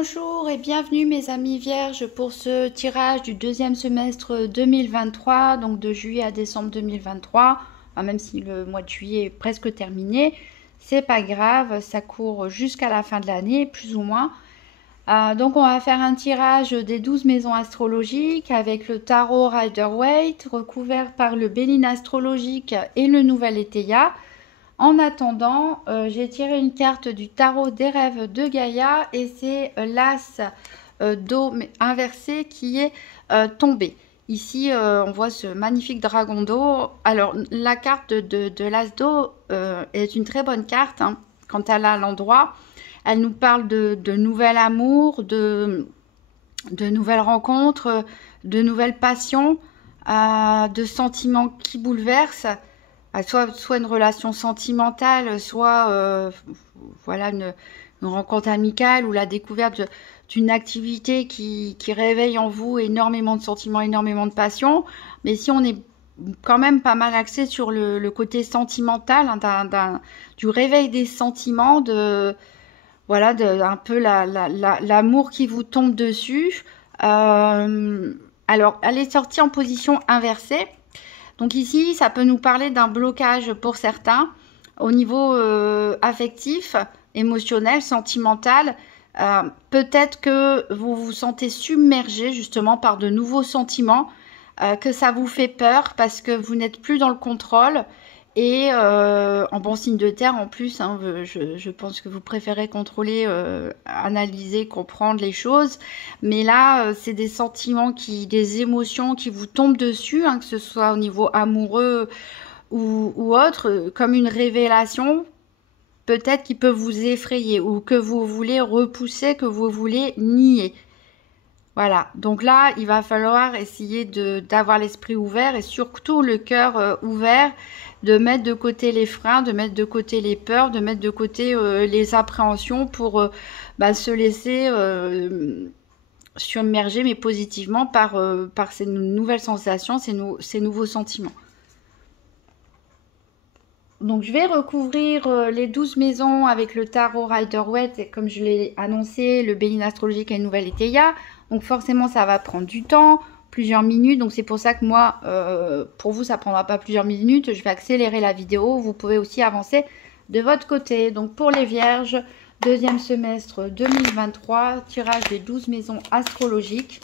Bonjour et bienvenue mes amis vierges pour ce tirage du deuxième semestre 2023, donc de juillet à décembre 2023. Enfin, même si le mois de juillet est presque terminé, c'est pas grave, ça court jusqu'à la fin de l'année, plus ou moins. Donc on va faire un tirage des 12 maisons astrologiques avec le tarot Rider-Waite, recouvert par le Béline astrologique et le Nouvel Étéia. En attendant, j'ai tiré une carte du tarot des rêves de Gaïa et c'est l'as d'eau inversé qui est tombé. Ici, on voit ce magnifique dragon d'eau. Alors, la carte de l'as d'eau est une très bonne carte hein, quand elle est à l'endroit. Elle nous parle de nouvel amour, de nouvelles rencontres, de nouvelles passions, de sentiments qui bouleversent. Soit une relation sentimentale, soit voilà une rencontre amicale ou la découverte d'une activité qui réveille en vous énormément de sentiments, énormément de passion. Mais si on est quand même pas mal axé sur le côté sentimental, hein, du réveil des sentiments, voilà, un peu l'amour qui vous tombe dessus. Alors, elle est sortie en position inversée. Donc ici, ça peut nous parler d'un blocage pour certains au niveau affectif, émotionnel, sentimental. Peut-être que vous vous sentez submergé justement par de nouveaux sentiments, que ça vous fait peur parce que vous n'êtes plus dans le contrôle. Et en bon signe de terre en plus, hein, je pense que vous préférez contrôler, analyser, comprendre les choses. Mais là, c'est des sentiments, des émotions qui vous tombent dessus, hein, que ce soit au niveau amoureux ou autre, comme une révélation, peut-être qui peut vous effrayer ou que vous voulez repousser, que vous voulez nier. Voilà, donc là, il va falloir essayer d'avoir l'esprit ouvert et surtout le cœur ouvert, de mettre de côté les freins, de mettre de côté les peurs, de mettre de côté les appréhensions pour se laisser submerger, mais positivement par ces nouvelles sensations, ces nouveaux sentiments. Donc je vais recouvrir les 12 maisons avec le tarot Rider-Waite, et comme je l'ai annoncé, le Béline astrologique et le Nouvel Étéia. Donc forcément ça va prendre du temps, plusieurs minutes. Donc c'est pour ça que moi, pour vous ça prendra pas plusieurs minutes. Je vais accélérer la vidéo. Vous pouvez aussi avancer de votre côté. Donc pour les vierges, deuxième semestre 2023, tirage des 12 maisons astrologiques.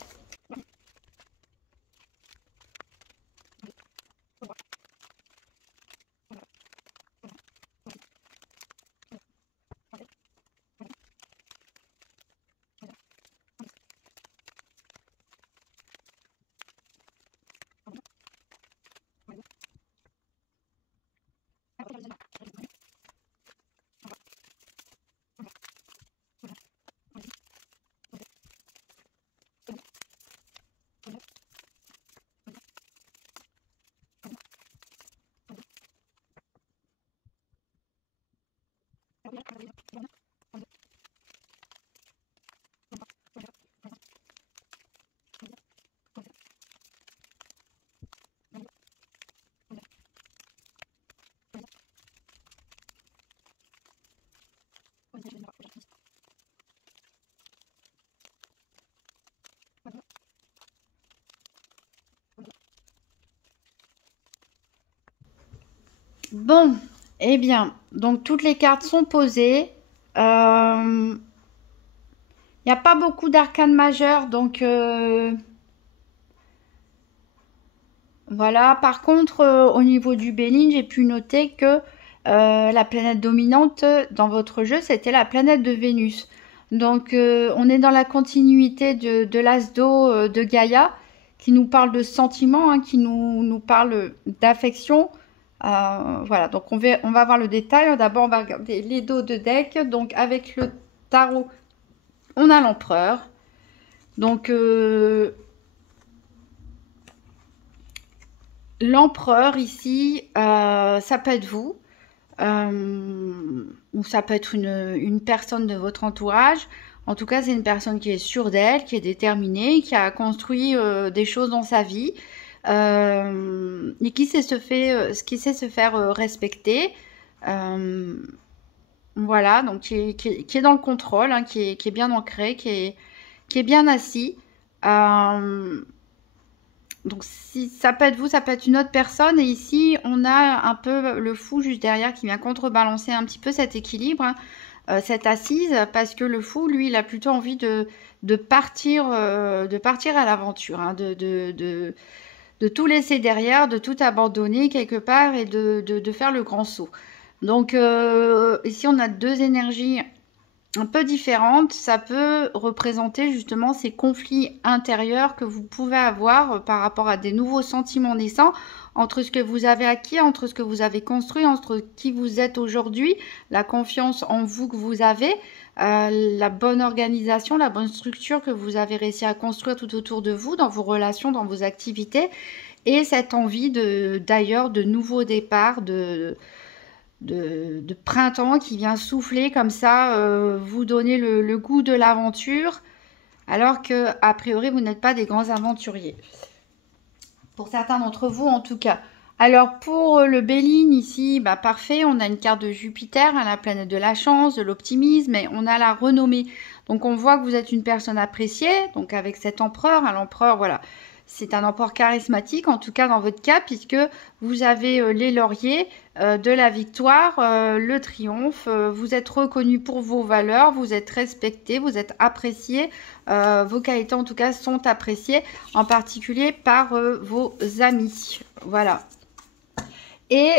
Bon, eh bien, donc toutes les cartes sont posées. Il n'y a pas beaucoup d'arcanes majeures, donc voilà. Par contre, au niveau du Béline, j'ai pu noter que la planète dominante dans votre jeu, c'était la planète de Vénus. Donc, on est dans la continuité de l'as d'eau de Gaïa, qui nous parle de sentiments, hein, qui nous parle d'affection. Voilà, donc on va voir le détail. D'abord, on va regarder les dos de deck. Donc, avec le tarot, on a l'empereur. Donc, l'empereur ici, ça peut être vous, ou ça peut être une personne de votre entourage. En tout cas, c'est une personne qui est sûre d'elle, qui est déterminée, qui a construit des choses dans sa vie et qui sait se faire respecter. Voilà, donc qui est dans le contrôle, hein, qui est bien ancré, qui est bien assis. Donc si ça peut être vous, ça peut être une autre personne. Et ici, on a un peu le fou juste derrière qui vient contrebalancer un petit peu cet équilibre, hein, cette assise, parce que le fou, lui, il a plutôt envie de partir à l'aventure, hein, de tout laisser derrière, de tout abandonner quelque part et de faire le grand saut. Donc ici, on a deux énergies un peu différente, ça peut représenter justement ces conflits intérieurs que vous pouvez avoir par rapport à des nouveaux sentiments naissants entre ce que vous avez acquis, entre ce que vous avez construit, entre qui vous êtes aujourd'hui, la confiance en vous que vous avez, la bonne organisation, la bonne structure que vous avez réussi à construire tout autour de vous, dans vos relations, dans vos activités, et cette envie d'ailleurs de nouveaux départs, de printemps qui vient souffler comme ça, vous donner le goût de l'aventure, alors que a priori vous n'êtes pas des grands aventuriers. Pour certains d'entre vous en tout cas. Alors pour le Béline ici, bah parfait, on a une carte de Jupiter, hein, la planète de la chance, de l'optimisme, et on a la renommée. Donc on voit que vous êtes une personne appréciée, donc avec cet empereur, hein, l'empereur, voilà. C'est un empereur charismatique, en tout cas dans votre cas, puisque vous avez les lauriers de la victoire, le triomphe. Vous êtes reconnu pour vos valeurs, vous êtes respecté, vous êtes apprécié. Vos qualités, en tout cas, sont appréciées, en particulier par vos amis. Voilà. Et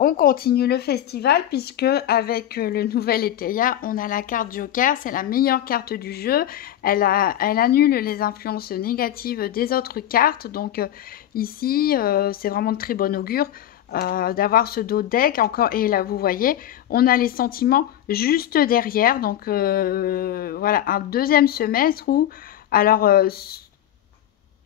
on continue le festival puisque avec le nouvel Étéia, on a la carte Joker, c'est la meilleure carte du jeu. Elle annule les influences négatives des autres cartes. Donc ici, c'est vraiment de très bon augure d'avoir ce dos deck. Encore, et là, vous voyez, on a les sentiments juste derrière. Donc voilà, un deuxième semestre où, alors,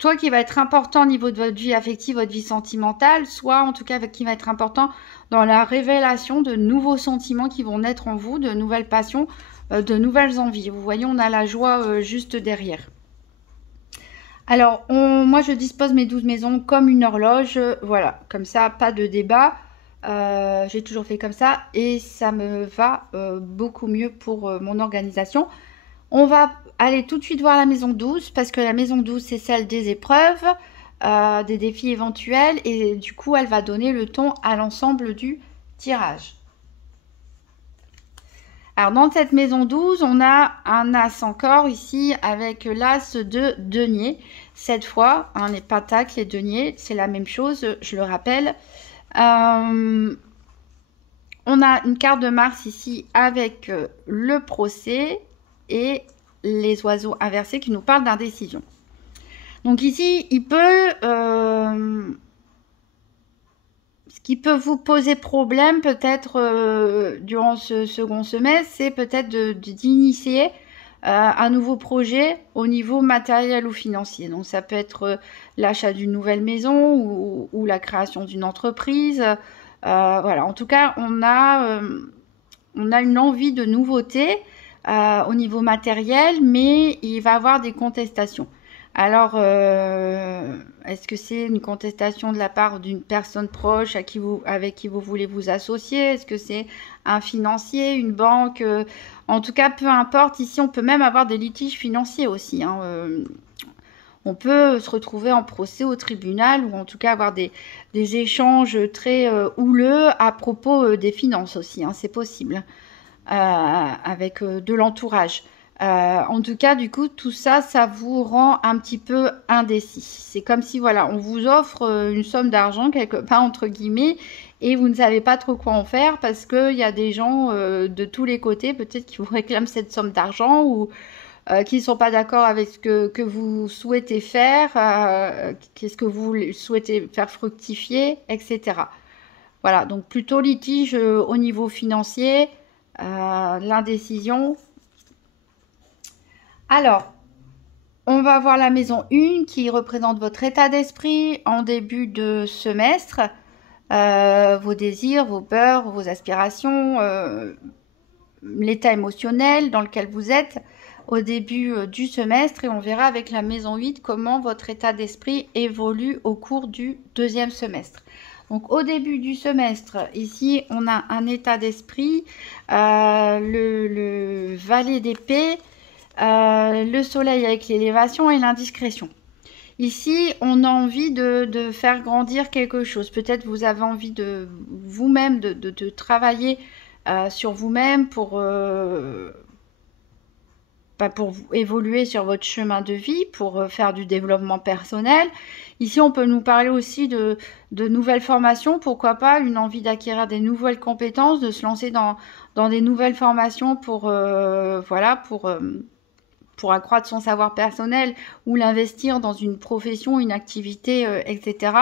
soit qui va être important au niveau de votre vie affective, votre vie sentimentale, soit en tout cas qui va être important dans la révélation de nouveaux sentiments qui vont naître en vous, de nouvelles passions, de nouvelles envies. Vous voyez, on a la joie juste derrière. Alors, moi je dispose mes 12 maisons comme une horloge, voilà, comme ça, pas de débat. J'ai toujours fait comme ça et ça me va beaucoup mieux pour mon organisation. On va aller tout de suite voir la maison 12 parce que la maison 12 c'est celle des épreuves, des défis éventuels et du coup elle va donner le ton à l'ensemble du tirage. Alors dans cette maison 12 on a un as encore ici avec l'as de denier. Cette fois, hein, les pentacles, les deniers, c'est la même chose, je le rappelle. On a une carte de Mars ici avec le procès et les oiseaux inversés qui nous parlent d'indécision. Donc ici, ce qui peut vous poser problème peut-être durant ce second semestre, c'est peut-être d'initier un nouveau projet au niveau matériel ou financier. Donc ça peut être l'achat d'une nouvelle maison ou la création d'une entreprise. Voilà, en tout cas, on a une envie de nouveauté au niveau matériel, mais il va y avoir des contestations. Alors, est-ce que c'est une contestation de la part d'une personne proche avec qui vous voulez vous associer? Est-ce que c'est un financier, une banque? En tout cas, peu importe. Ici, on peut même avoir des litiges financiers aussi, hein. On peut se retrouver en procès au tribunal ou en tout cas avoir des échanges très houleux à propos des finances aussi, hein, c'est possible, avec de l'entourage. En tout cas, du coup, tout ça, ça vous rend un petit peu indécis. C'est comme si, voilà, on vous offre une somme d'argent, quelque part, entre guillemets, et vous ne savez pas trop quoi en faire parce qu'il y a des gens de tous les côtés, peut-être, qui vous réclament cette somme d'argent ou qui ne sont pas d'accord avec ce que vous souhaitez faire, qu'est-ce que vous souhaitez faire fructifier, etc. Voilà, donc plutôt litige au niveau financier, l'indécision. Alors, on va voir la maison 1 qui représente votre état d'esprit en début de semestre, vos désirs, vos peurs, vos aspirations, l'état émotionnel dans lequel vous êtes au début du semestre et on verra avec la maison 8 comment votre état d'esprit évolue au cours du deuxième semestre. Donc au début du semestre, ici on a un état d'esprit, le valet d'épée, le soleil avec l'élévation et l'indiscrétion. Ici, on a envie de faire grandir quelque chose. Peut-être vous avez envie de vous-même de travailler sur vous-même pour évoluer sur votre chemin de vie, pour faire du développement personnel. Ici, on peut nous parler aussi de nouvelles formations, pourquoi pas, une envie d'acquérir des nouvelles compétences, de se lancer dans des nouvelles formations voilà, pour accroître son savoir personnel ou l'investir dans une profession, une activité, etc.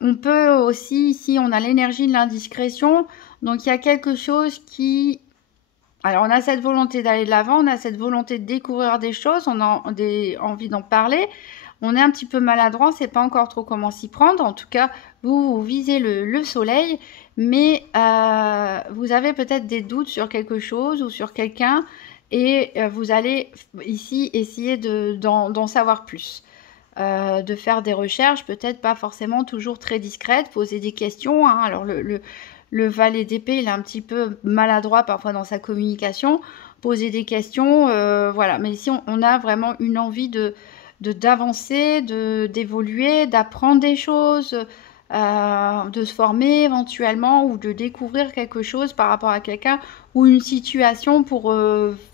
On peut aussi, ici, on a l'énergie de l'indiscrétion, donc il y a quelque chose qui... Alors, on a cette volonté d'aller de l'avant, on a cette volonté de découvrir des choses, on a envie d'en parler. On est un petit peu maladroit, on ne sait pas encore trop comment s'y prendre. En tout cas, vous visez le soleil, mais vous avez peut-être des doutes sur quelque chose ou sur quelqu'un et vous allez ici essayer d'en savoir plus. De faire des recherches, peut-être pas forcément toujours très discrètes, poser des questions. Hein. Alors, le valet d'épée, il est un petit peu maladroit parfois dans sa communication. Poser des questions, voilà. Mais ici, on a vraiment une envie d'avancer, d'évoluer, d'apprendre des choses, de se former éventuellement ou de découvrir quelque chose par rapport à quelqu'un ou une situation pour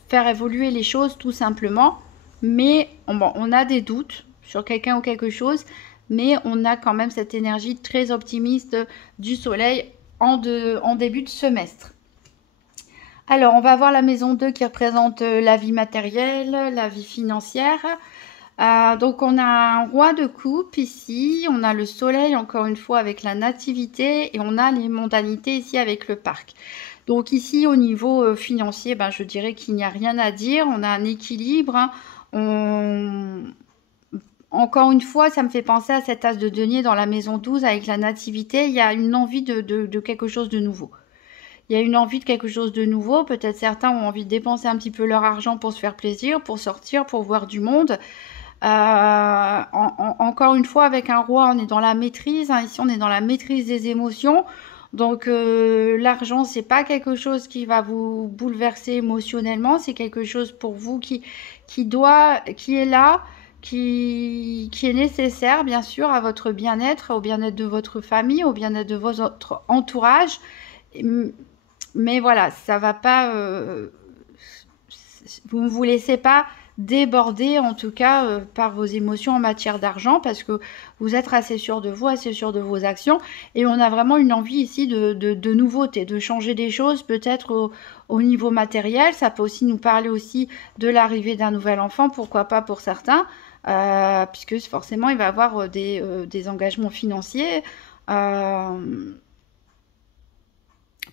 faire évoluer les choses tout simplement. Mais bon, on a des doutes sur quelqu'un ou quelque chose, mais on a quand même cette énergie très optimiste du soleil en début de semestre. Alors, on va voir la maison 2 qui représente la vie matérielle, la vie financière. Donc, on a un roi de coupe ici, on a le soleil encore une fois avec la nativité et on a les mondanités ici avec le parc. Donc ici, au niveau financier, ben, je dirais qu'il n'y a rien à dire, on a un équilibre. Hein. Encore une fois, ça me fait penser à cet as de denier dans la maison 12 avec la nativité. Il y a une envie de quelque chose de nouveau. Il y a une envie de quelque chose de nouveau. Peut-être certains ont envie de dépenser un petit peu leur argent pour se faire plaisir, pour sortir, pour voir du monde. Encore une fois, avec un roi, on est dans la maîtrise. Hein. Ici, on est dans la maîtrise des émotions. Donc, l'argent, c'est pas quelque chose qui va vous bouleverser émotionnellement. C'est quelque chose pour vous qui est là. Qui est nécessaire, bien sûr, à votre bien-être, au bien-être de votre famille, au bien-être de votre entourage. Mais voilà, ça va pas... vous ne vous laissez pas déborder, en tout cas, par vos émotions en matière d'argent, parce que vous êtes assez sûr de vous, assez sûr de vos actions. Et on a vraiment une envie ici de nouveauté, de changer des choses, peut-être au niveau matériel. Ça peut aussi nous parler aussi de l'arrivée d'un nouvel enfant, pourquoi pas pour certains. Puisque forcément il va avoir des engagements financiers,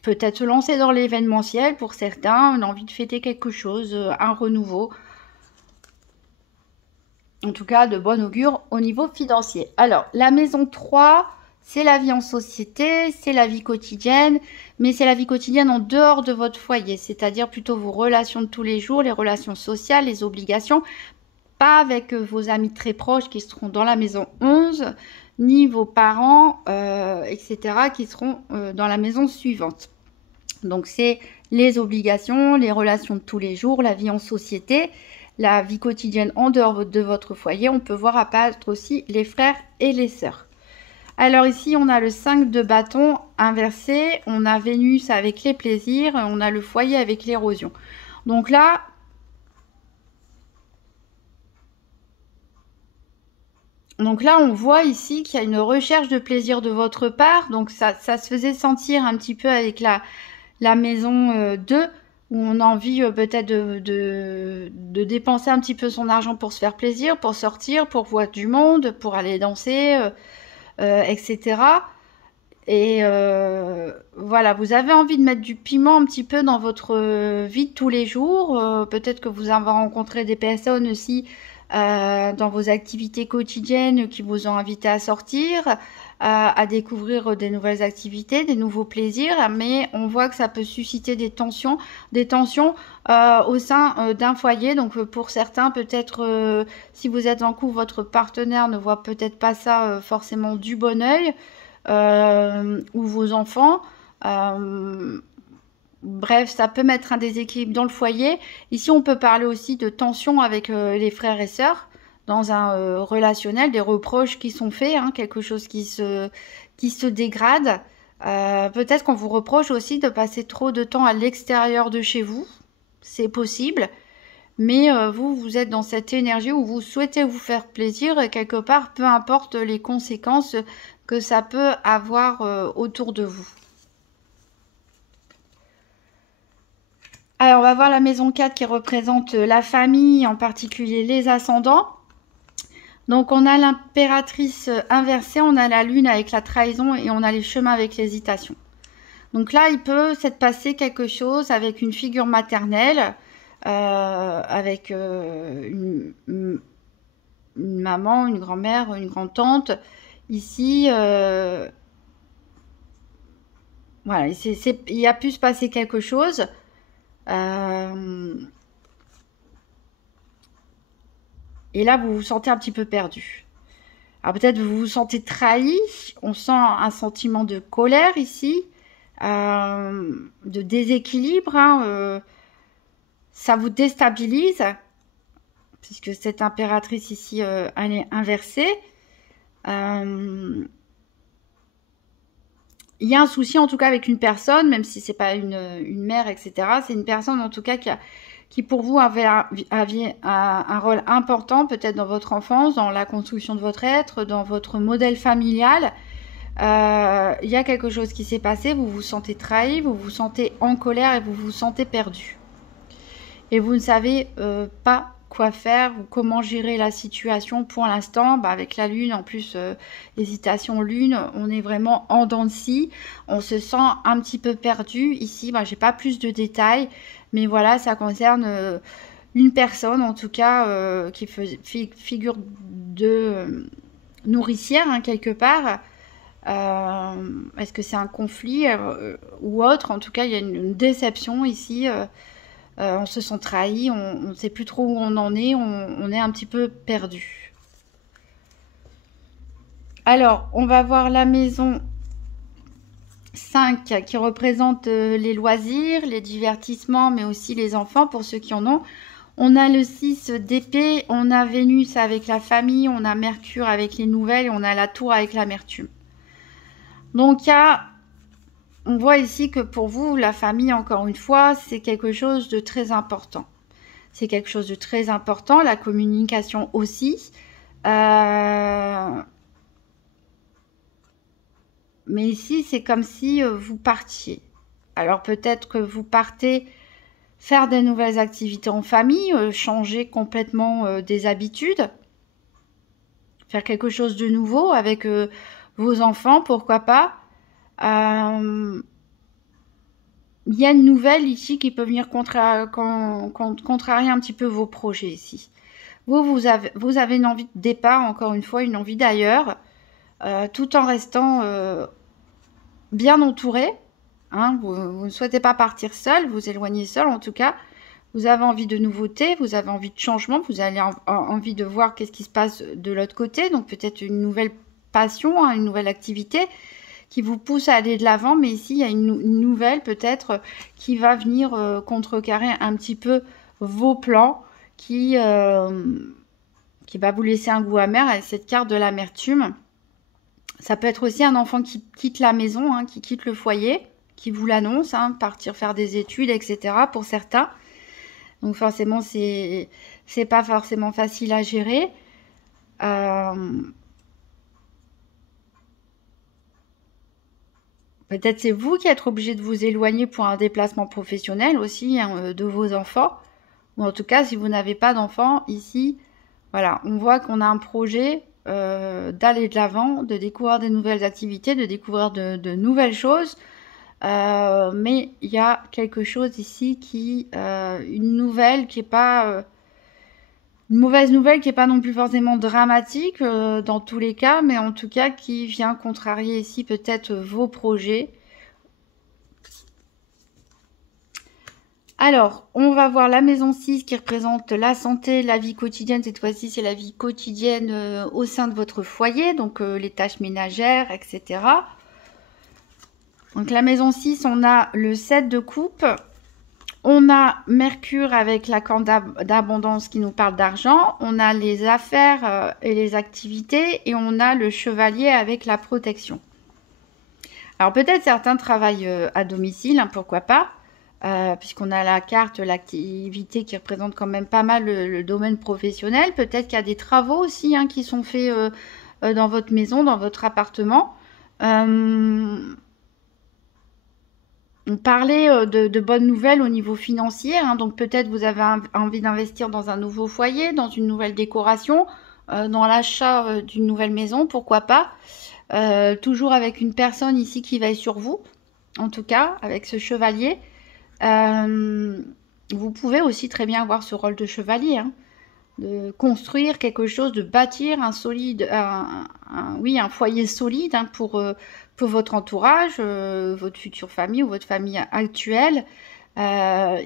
peut-être se lancer dans l'événementiel pour certains, une envie de fêter quelque chose, un renouveau, en tout cas de bon augure au niveau financier. Alors la maison 3, c'est la vie en société, c'est la vie quotidienne, mais c'est la vie quotidienne en dehors de votre foyer, c'est-à-dire plutôt vos relations de tous les jours, les relations sociales, les obligations, pas avec vos amis très proches qui seront dans la maison 11, ni vos parents, etc., qui seront dans la maison suivante. Donc, c'est les obligations, les relations de tous les jours, la vie en société, la vie quotidienne en dehors de votre foyer. On peut voir apparaître aussi les frères et les sœurs. Alors ici, on a le 5 de bâton inversé, on a Vénus avec les plaisirs, on a le foyer avec l'érosion. Donc là... Donc là, on voit ici qu'il y a une recherche de plaisir de votre part. Donc ça se faisait sentir un petit peu avec la maison 2, où on a envie peut-être de dépenser un petit peu son argent pour se faire plaisir, pour sortir, pour voir du monde, pour aller danser, etc. Et voilà, vous avez envie de mettre du piment un petit peu dans votre vie de tous les jours. Peut-être que vous avez rencontré des personnes aussi dans vos activités quotidiennes qui vous ont invité à sortir, à découvrir des nouvelles activités, des nouveaux plaisirs, mais on voit que ça peut susciter des tensions au sein d'un foyer. Donc pour certains, peut-être si vous êtes en couple, votre partenaire ne voit peut-être pas ça forcément du bon oeil. ou vos enfants. Bref, ça peut mettre un déséquilibre dans le foyer. Ici, on peut parler aussi de tension avec les frères et sœurs dans un relationnel, des reproches qui sont faits, hein, quelque chose qui se dégrade. Peut-être qu'on vous reproche aussi de passer trop de temps à l'extérieur de chez vous. C'est possible. Mais vous êtes dans cette énergie où vous souhaitez vous faire plaisir et quelque part, peu importe les conséquences que ça peut avoir autour de vous. Alors, on va voir la maison 4 qui représente la famille, en particulier les ascendants. Donc, on a l'impératrice inversée, on a la lune avec la trahison et on a les chemins avec l'hésitation. Donc là, il peut s'être passé quelque chose avec une figure maternelle, avec une maman, une grand-mère, une grand-tante. Ici, voilà, il a pu se passer quelque chose. Et là, vous vous sentez un petit peu perdu. Alors peut-être vous vous sentez trahi. On sent un sentiment de colère ici, de déséquilibre. Hein, ça vous déstabilise, puisque cette impératrice ici, elle est inversée. Il y a un souci en tout cas avec une personne, même si c'est pas une mère, etc. C'est une personne en tout cas qui pour vous avait un rôle important peut-être dans votre enfance, dans la construction de votre être, dans votre modèle familial. Il y a quelque chose qui s'est passé, vous vous sentez trahi, vous vous sentez en colère et vous vous sentez perdu. Et vous ne savez pas quoi faire ou comment gérer la situation pour l'instant. Avec la lune, en plus, hésitation lune, on est vraiment en dents de scie. On se sent un petit peu perdu. Ici, j'ai pas plus de détails. Mais voilà, ça concerne une personne, en tout cas, qui figure de nourricière, hein, quelque part. Est-ce que c'est un conflit ou autre? En tout cas, il y a une déception ici. On se sent trahi, on ne sait plus trop où on en est, on est un petit peu perdu. Alors, on va voir la maison 5 qui représente les loisirs, les divertissements, mais aussi les enfants pour ceux qui en ont. On a le 6 d'épée, on a Vénus avec la famille, on a Mercure avec les nouvelles et on a la tour avec l'amertume. Donc, on voit ici que pour vous, la famille, encore une fois, c'est quelque chose de très important. C'est quelque chose de très important, la communication aussi. Mais ici, c'est comme si vous partiez. Alors peut-être que vous partez faire des nouvelles activités en famille, changer complètement des habitudes, faire quelque chose de nouveau avec vos enfants, pourquoi pas. Il y a une nouvelle ici qui peut venir contrarier un petit peu vos projets ici. Vous avez une envie de départ, encore une fois, une envie d'ailleurs, tout en restant bien entouré. Hein, vous ne souhaitez pas partir seul, vous éloigner seul en tout cas. Vous avez envie de nouveautés, vous avez envie de changement, vous avez envie de voir qu'est-ce qui se passe de l'autre côté. Donc peut-être une nouvelle passion, hein, une nouvelle activité qui vous pousse à aller de l'avant. Mais ici, il y a une nouvelle peut-être qui va venir contrecarrer un petit peu vos plans, qui va vous laisser un goût amer avec cette carte de l'amertume. Ça peut être aussi un enfant qui quitte la maison, hein, qui quitte le foyer, qui vous l'annonce, hein, partir faire des études, etc. pour certains. Donc forcément, c'est pas forcément facile à gérer. Peut-être c'est vous qui êtes obligé de vous éloigner pour un déplacement professionnel aussi, hein, de vos enfants. Ou en tout cas, si vous n'avez pas d'enfants, ici, voilà, on voit qu'on a un projet d'aller de l'avant, de découvrir des nouvelles activités, de découvrir de nouvelles choses. Mais il y a quelque chose ici une nouvelle qui est pas... une mauvaise nouvelle qui n'est pas non plus forcément dramatique dans tous les cas, mais en tout cas qui vient contrarier ici peut-être vos projets. Alors, on va voir la maison 6 qui représente la santé, la vie quotidienne. Cette fois-ci, c'est la vie quotidienne au sein de votre foyer, donc les tâches ménagères, etc. Donc la maison 6, on a le 7 de coupe. On a Mercure avec la corne d'abondance qui nous parle d'argent. On a les affaires et les activités. Et on a le chevalier avec la protection. Alors peut-être certains travaillent à domicile, hein, pourquoi pas. Puisqu'on a la carte, l'activité qui représente quand même pas mal le domaine professionnel. Peut-être qu'il y a des travaux aussi hein, qui sont faits dans votre maison, dans votre appartement. On parlait de bonnes nouvelles au niveau financier, hein, donc peut-être vous avez envie d'investir dans un nouveau foyer, dans une nouvelle décoration, dans l'achat d'une nouvelle maison, pourquoi pas. Toujours avec une personne ici qui veille sur vous, en tout cas, avec ce chevalier. Vous pouvez aussi très bien avoir ce rôle de chevalier, hein, de construire quelque chose, de bâtir un solide, oui, un foyer solide hein, pour votre entourage, votre future famille ou votre famille actuelle.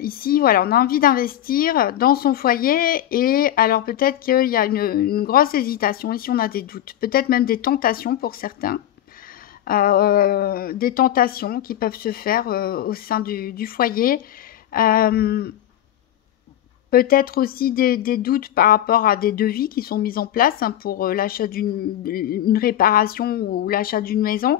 Ici, voilà, on a envie d'investir dans son foyer et alors peut-être qu'il y a une grosse hésitation. Ici, on a des doutes, peut-être même des tentations pour certains. Des tentations qui peuvent se faire au sein du foyer. Peut-être aussi des doutes par rapport à des devis qui sont mis en place hein, pour l'achat d'une réparation ou l'achat d'une maison.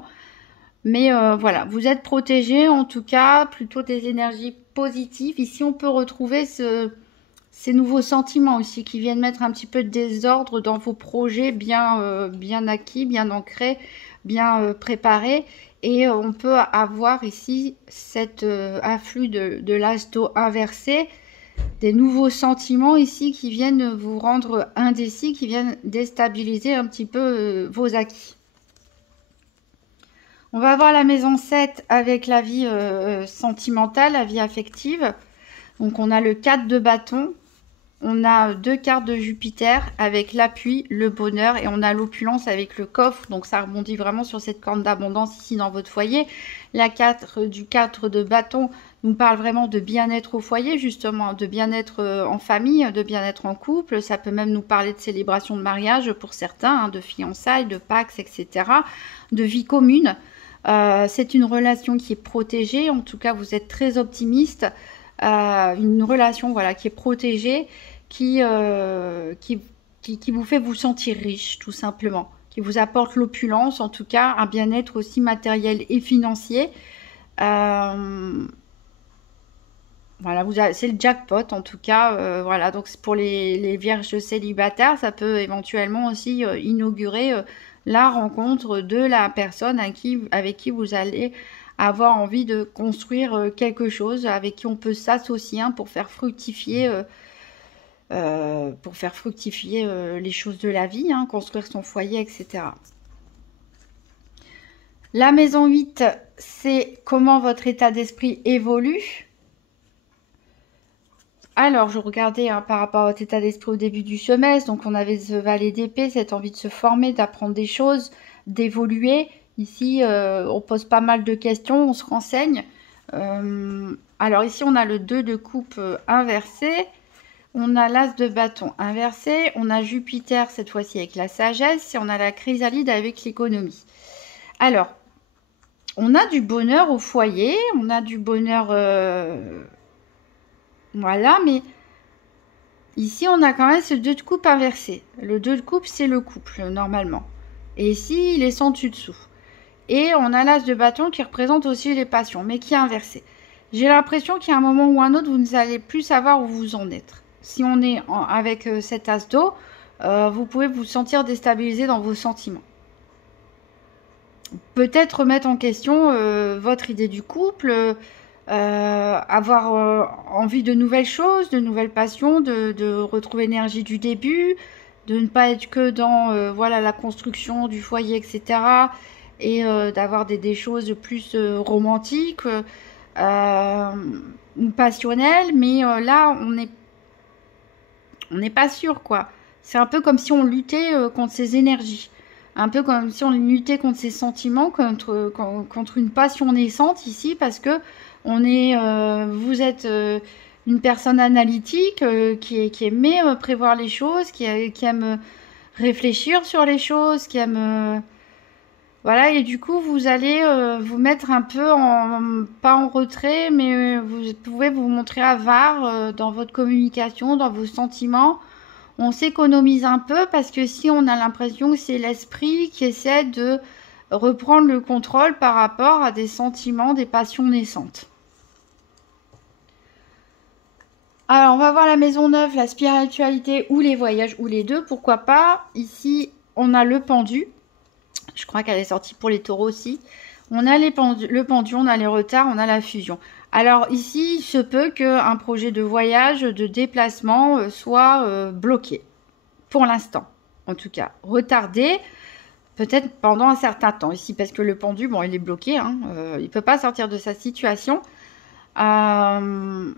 Mais voilà, vous êtes protégé en tout cas, plutôt des énergies positives. Ici, on peut retrouver ces nouveaux sentiments aussi qui viennent mettre un petit peu de désordre dans vos projets bien acquis, bien ancrés, bien préparés. Et on peut avoir ici cet afflux de l'as d'eau inversé, des nouveaux sentiments ici qui viennent vous rendre indécis, qui viennent déstabiliser un petit peu vos acquis. On va avoir la maison 7 avec la vie sentimentale, la vie affective. Donc on a le 4 de bâton, on a 2 cartes de Jupiter avec l'appui, le bonheur et on a l'opulence avec le coffre. Donc ça rebondit vraiment sur cette corne d'abondance ici dans votre foyer. La 4 du 4 de bâton nous parle vraiment de bien-être au foyer, justement, de bien-être en famille, de bien-être en couple. Ça peut même nous parler de célébration de mariage pour certains, hein, de fiançailles, de Pax, etc., de vie commune. C'est une relation qui est protégée, en tout cas vous êtes très optimiste, une relation voilà, qui est protégée, qui vous fait vous sentir riche tout simplement, qui vous apporte l'opulence, en tout cas un bien-être aussi matériel et financier. Voilà, c'est le jackpot en tout cas. Voilà, donc pour les vierges célibataires, ça peut éventuellement aussi inaugurer la rencontre de la personne avec qui vous allez avoir envie de construire quelque chose, avec qui on peut s'associer hein, pour faire fructifier, les choses de la vie, hein, construire son foyer, etc. La maison 8, c'est comment votre état d'esprit évolue. Alors, je regardais hein, par rapport à votre état d'esprit au début du semestre. Donc, on avait ce valet d'épée, cette envie de se former, d'apprendre des choses, d'évoluer. Ici, on pose pas mal de questions, on se renseigne. Alors, ici, on a le 2 de coupe inversé. On a l'as de bâton inversé. On a Jupiter, cette fois-ci, avec la sagesse. Et on a la chrysalide avec l'économie. Alors, on a du bonheur au foyer. On a du bonheur... Voilà, mais ici, on a quand même ce 2 de coupe inversé. Le 2 de coupe, c'est le couple, normalement. Et ici, il est sans dessus-dessous. Et on a l'as de bâton qui représente aussi les passions, mais qui est inversé. J'ai l'impression qu'il y a un moment ou un autre, vous n'allez plus savoir où vous en êtes. Si on est avec cet as d'eau, vous pouvez vous sentir déstabilisé dans vos sentiments. Peut-être remettre en question votre idée du couple, avoir envie de nouvelles choses, de nouvelles passions, de retrouver l'énergie du début, de ne pas être que dans voilà, la construction du foyer, etc. Et d'avoir des choses plus romantiques ou passionnelles. Mais là, on n'est pas sûr, quoi. C'est un peu comme si on luttait contre ces énergies. un peu comme si on luttait contre ses sentiments, contre une passion naissante ici, parce que vous êtes une personne analytique qui aimait prévoir les choses, qui aime réfléchir sur les choses, qui aime... voilà, et du coup, vous allez vous mettre un peu pas en retrait, mais vous pouvez vous montrer avare dans votre communication, dans vos sentiments. On s'économise un peu parce que si on a l'impression que c'est l'esprit qui essaie de reprendre le contrôle par rapport à des sentiments, des passions naissantes. Alors, on va voir la maison 9, la spiritualité ou les voyages ou les deux, pourquoi pas. Ici, on a le pendu. Je crois qu'elle est sortie pour les taureaux aussi. On a le pendu, on a les retards, on a la fusion. Alors ici, il se peut qu'un projet de voyage, de déplacement soit bloqué. Pour l'instant, en tout cas. Retardé, peut-être pendant un certain temps ici. Parce que le pendu, bon, il est bloqué. Hein, il ne peut pas sortir de sa situation. Je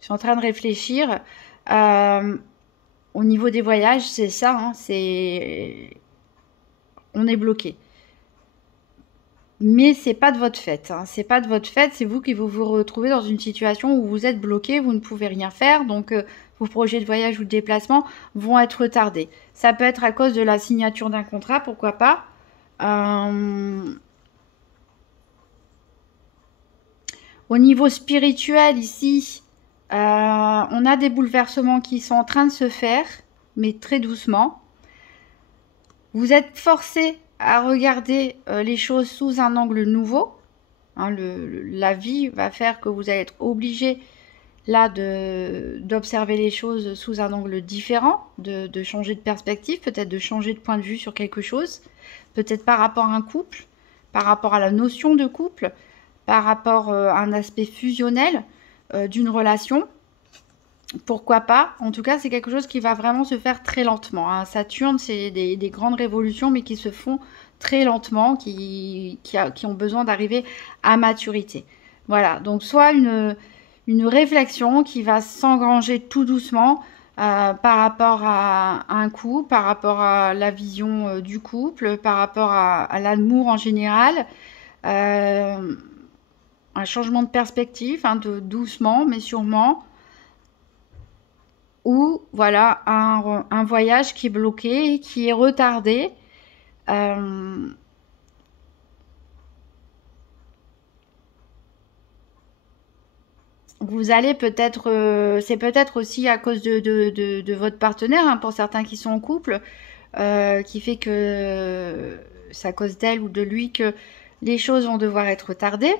suis en train de réfléchir. Au niveau des voyages, c'est ça. Hein, on est bloqué. Mais c'est pas de votre fait. Hein, c'est pas de votre fait. C'est vous qui vous retrouvez dans une situation où vous êtes bloqué, vous ne pouvez rien faire. Donc, vos projets de voyage ou de déplacement vont être retardés. Ça peut être à cause de la signature d'un contrat, pourquoi pas. Au niveau spirituel, ici, on a des bouleversements qui sont en train de se faire, mais très doucement. Vous êtes forcé à regarder les choses sous un angle nouveau. Hein, la vie va faire que vous allez être obligé là d'observer les choses sous un angle différent, de changer de perspective, peut-être de changer de point de vue sur quelque chose, peut-être par rapport à un couple, par rapport à la notion de couple, par rapport à un aspect fusionnel d'une relation. Pourquoi pas? En tout cas, c'est quelque chose qui va vraiment se faire très lentement. Hein. Saturne, c'est des grandes révolutions, mais qui se font très lentement, qui ont besoin d'arriver à maturité. Voilà, donc soit une réflexion qui va s'engranger tout doucement par rapport à un couple, par rapport à la vision du couple, par rapport à l'amour en général. Un changement de perspective, hein, doucement, mais sûrement. Ou voilà, un voyage qui est bloqué, qui est retardé. Vous allez peut-être, c'est peut-être aussi à cause de votre partenaire, hein, pour certains qui sont en couple, qui fait que c'est à cause d'elle ou de lui que les choses vont devoir être retardées.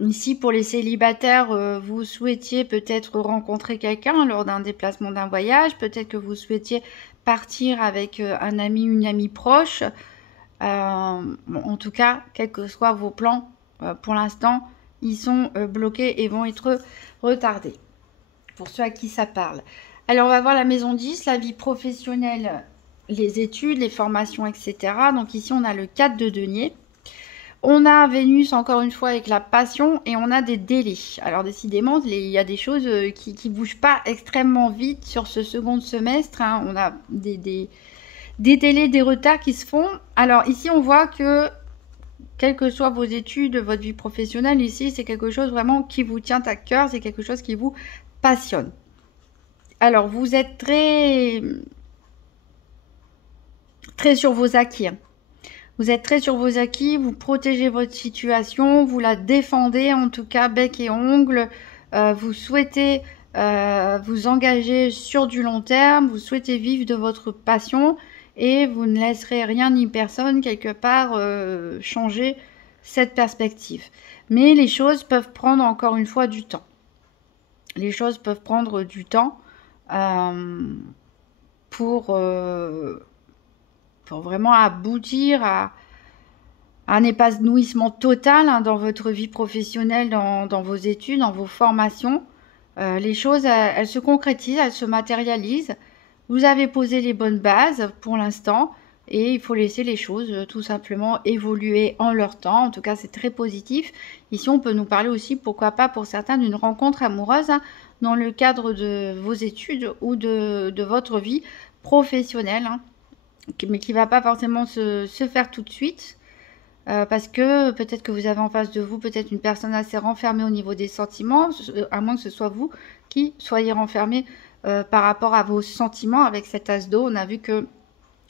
Ici, pour les célibataires, vous souhaitiez peut-être rencontrer quelqu'un lors d'un déplacement, d'un voyage. Peut-être que vous souhaitiez partir avec un ami, une amie proche. Bon, en tout cas, quels que soient vos plans, pour l'instant, ils sont bloqués et vont être retardés. Pour ceux à qui ça parle. Alors, on va voir la maison 10, la vie professionnelle, les études, les formations, etc. Donc ici, on a le 4 de denier. On a Vénus, encore une fois, avec la passion, et on a des délais. Alors, décidément, il y a des choses qui ne bougent pas extrêmement vite sur ce second semestre. Hein. On a des délais, des retards qui se font. Alors, ici, on voit que, quelles que soient vos études, votre vie professionnelle, ici, c'est quelque chose vraiment qui vous tient à cœur, c'est quelque chose qui vous passionne. Alors, vous êtes très sur vos acquis. Hein. Vous êtes très sur vos acquis, vous protégez votre situation, vous la défendez en tout cas bec et ongles. Vous souhaitez vous engager sur du long terme, vous souhaitez vivre de votre passion et vous ne laisserez rien ni personne quelque part changer cette perspective. Mais les choses peuvent prendre encore une fois du temps. Les choses peuvent prendre du temps pour vraiment aboutir à un épanouissement total, hein, dans votre vie professionnelle, dans vos études, dans vos formations. Les choses, elles se concrétisent, elles se matérialisent. Vous avez posé les bonnes bases pour l'instant. et il faut laisser les choses tout simplement évoluer en leur temps. En tout cas, c'est très positif. Ici, on peut nous parler aussi, pourquoi pas pour certains, d'une rencontre amoureuse hein, dans le cadre de vos études ou de votre vie professionnelle, hein, mais qui ne va pas forcément se faire tout de suite. Parce que peut-être que vous avez en face de vous peut-être une personne assez renfermée au niveau des sentiments, à moins que ce soit vous qui soyez renfermé par rapport à vos sentiments. Avec cet as d'eau, on a vu que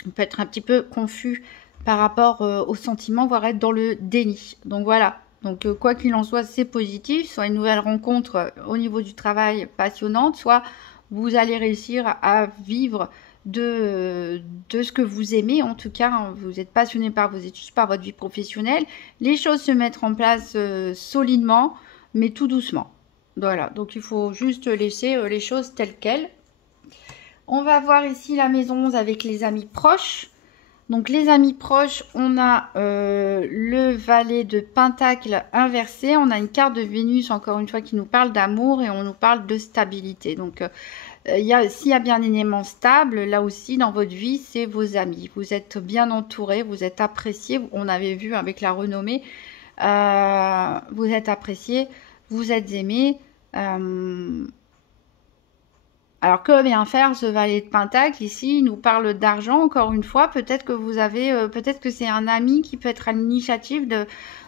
on peut être un petit peu confus par rapport aux sentiments, voire être dans le déni. Donc voilà, donc quoi qu'il en soit, c'est positif, soit une nouvelle rencontre au niveau du travail passionnante, soit vous allez réussir à vivre de ce que vous aimez. En tout cas, hein, vous êtes passionné par vos études, par votre vie professionnelle. Les choses se mettent en place solidement, mais tout doucement. Voilà, donc il faut juste laisser les choses telles quelles. On va voir ici la maison 11 avec les amis proches. Donc les amis proches, on a le valet de Pentacle inversé. On a une carte de Vénus, encore une fois, qui nous parle d'amour et on nous parle de stabilité. Donc s'il y a bien un élément stable, là aussi dans votre vie, c'est vos amis. Vous êtes bien entouré, vous êtes apprécié. On avait vu avec la renommée, vous êtes apprécié, vous êtes aimé. Alors que bien faire ce valet de Pentacle ici, il nous parle d'argent encore une fois. Peut-être que vous avez, peut-être que c'est un ami qui peut être à l'initiative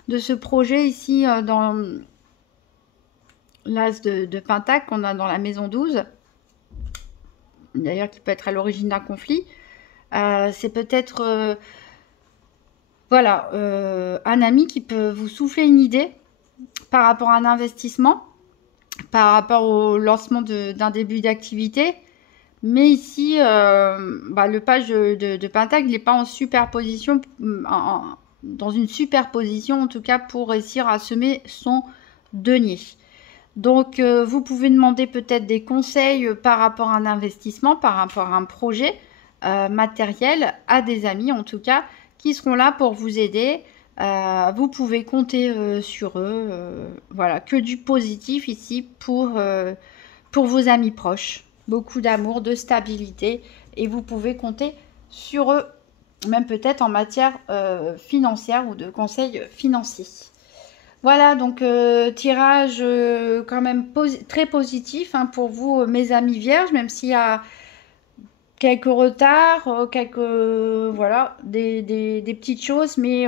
de ce projet ici dans l'as de Pentacle qu'on a dans la maison 12. D'ailleurs qui peut être à l'origine d'un conflit. C'est peut-être voilà, un ami qui peut vous souffler une idée par rapport à un investissement, par rapport au lancement d'un début d'activité. Mais ici, le page de Pentacle n'est pas en superposition, dans une superposition en tout cas pour réussir à semer son denier. Donc, vous pouvez demander peut-être des conseils par rapport à un investissement, par rapport à un projet matériel, à des amis en tout cas, qui seront là pour vous aider. Vous pouvez compter sur eux. Voilà, que du positif ici pour vos amis proches. Beaucoup d'amour, de stabilité et vous pouvez compter sur eux, même peut-être en matière financière ou de conseils financiers. Voilà, donc tirage quand même très positif hein, pour vous, mes amis vierges, même s'il y a quelques retards, voilà, des petites choses, mais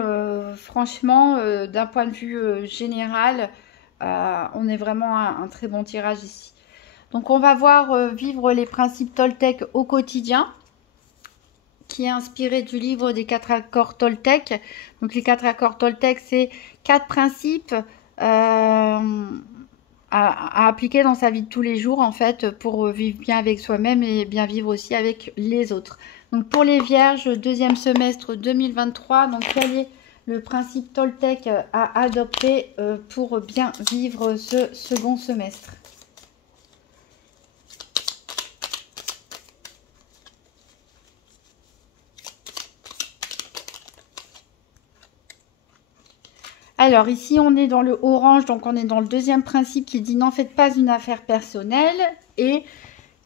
franchement, d'un point de vue général, on est vraiment un très bon tirage ici. Donc on va voir vivre les principes Toltec au quotidien, qui est inspiré du livre des 4 accords Toltec. Donc les 4 accords Toltec, c'est 4 principes à appliquer dans sa vie de tous les jours en fait pour vivre bien avec soi-même et bien vivre aussi avec les autres. Donc pour les vierges, deuxième semestre 2023, donc quel est le principe Toltec à adopter pour bien vivre ce second semestre? Alors ici on est dans le orange, donc on est dans le deuxième principe qui dit n'en faites pas une affaire personnelle. Et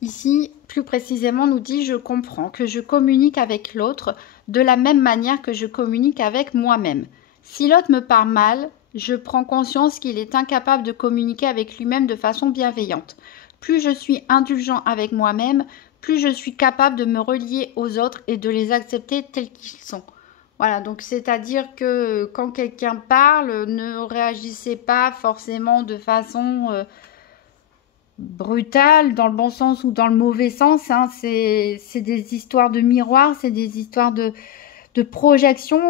ici plus précisément nous dit je comprends que je communique avec l'autre de la même manière que je communique avec moi-même. Si l'autre me parle mal, je prends conscience qu'il est incapable de communiquer avec lui-même de façon bienveillante. Plus je suis indulgent avec moi-même, plus je suis capable de me relier aux autres et de les accepter tels qu'ils sont. Voilà, donc c'est-à-dire que quand quelqu'un parle, ne réagissez pas forcément de façon brutale, dans le bon sens ou dans le mauvais sens. Hein. C'est des histoires de miroir, c'est des histoires de projection.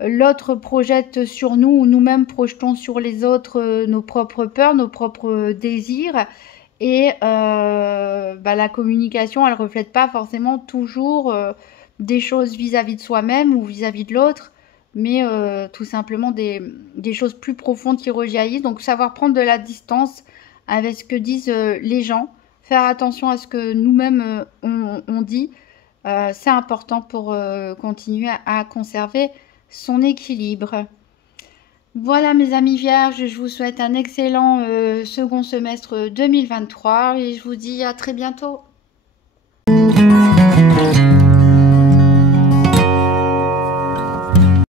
L'autre projette sur nous ou nous-mêmes projetons sur les autres nos propres peurs, nos propres désirs. Et la communication, elle ne reflète pas forcément toujours des choses vis-à-vis de soi-même ou vis-à-vis de l'autre, mais tout simplement des choses plus profondes qui rejaillissent. Donc savoir prendre de la distance avec ce que disent les gens, faire attention à ce que nous-mêmes on dit, c'est important pour continuer à conserver son équilibre. Voilà mes amis vierges, je vous souhaite un excellent second semestre 2023 et je vous dis à très bientôt.